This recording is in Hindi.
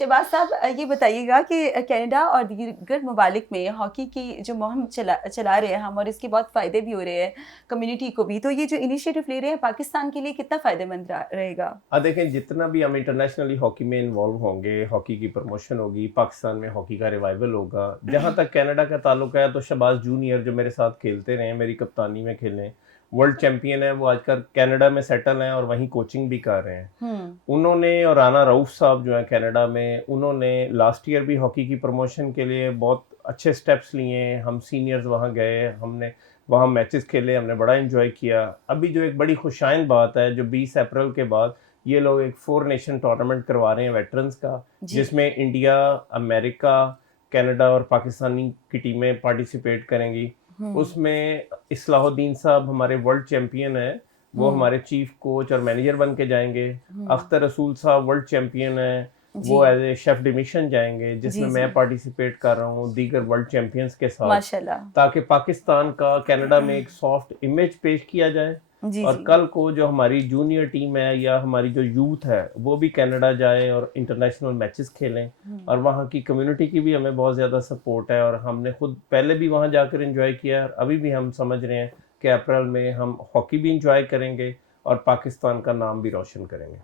शहबाज साहब, ये बताइएगा कि कनाडा और दीगर ममालिक में हॉकी की जो मुहिम चला रहे हैं हम, और इसके बहुत फ़ायदे भी हो रहे हैं कम्युनिटी को भी, तो ये जो इनिशिएटिव ले रहे हैं पाकिस्तान के लिए कितना फ़ायदेमंद रहेगा? देखें, जितना भी हम इंटरनेशनली हॉकी में इन्वॉल्व होंगे, हॉकी की प्रमोशन होगी, पाकिस्तान में हॉकी का रिवाइवल होगा। जहाँ तक कनाडा का ताल्लुक है, तो शहबाज जूनियर जो मेरे साथ खेलते रहे हैं, मेरी कप्तानी में खेले, वर्ल्ड चैंपियन है, वो आजकल कनाडा में सेटल हैं और वहीं कोचिंग भी कर रहे हैं। हुँ। उन्होंने और राना रऊफ साहब जो हैं कनाडा में, उन्होंने लास्ट ईयर भी हॉकी की प्रमोशन के लिए बहुत अच्छे स्टेप्स लिए। हम सीनियर्स वहाँ गए, हमने वहाँ मैचेस खेले, हमने बड़ा एंजॉय किया। अभी जो एक बड़ी खुशाइन बात है, जो 20 अप्रैल के बाद ये लोग एक 4 नेशन टूर्नामेंट करवा रहे हैं वेटरन्स का, जी। जिसमें इंडिया, अमेरिका, कनाडा और पाकिस्तानी की टीमें पार्टिसिपेट करेंगी। हुँ, उसमें इस्लाहुद्दीन साहब हमारे वर्ल्ड चैंपियन हैं, वो हुँ, हमारे चीफ कोच और मैनेजर बन के जाएंगे। हुँ। अख्तर रसूल साहब वर्ल्ड चैंपियन हैं, जी। वो एज ए शेफ डिमीशन जाएंगे, जिसमें जी, जी। मैं पार्टिसिपेट कर रहा हूँ दीगर वर्ल्ड चैंपियंस के साथ, माशाल्लाह। ताकि पाकिस्तान का कनाडा में एक सॉफ्ट इमेज पेश किया जाए। जी, और जी। कल को जो हमारी जूनियर टीम है या हमारी जो यूथ है, वो भी कनाडा जाए और इंटरनेशनल मैचेस खेलें। हुँ। और वहाँ की कम्युनिटी की भी हमें बहुत ज़्यादा सपोर्ट है, और हमने खुद पहले भी वहाँ जाकर एंजॉय किया है, और अभी भी हम समझ रहे हैं कि अप्रैल में हम हॉकी भी एंजॉय करेंगे और पाकिस्तान का नाम भी रोशन करेंगे।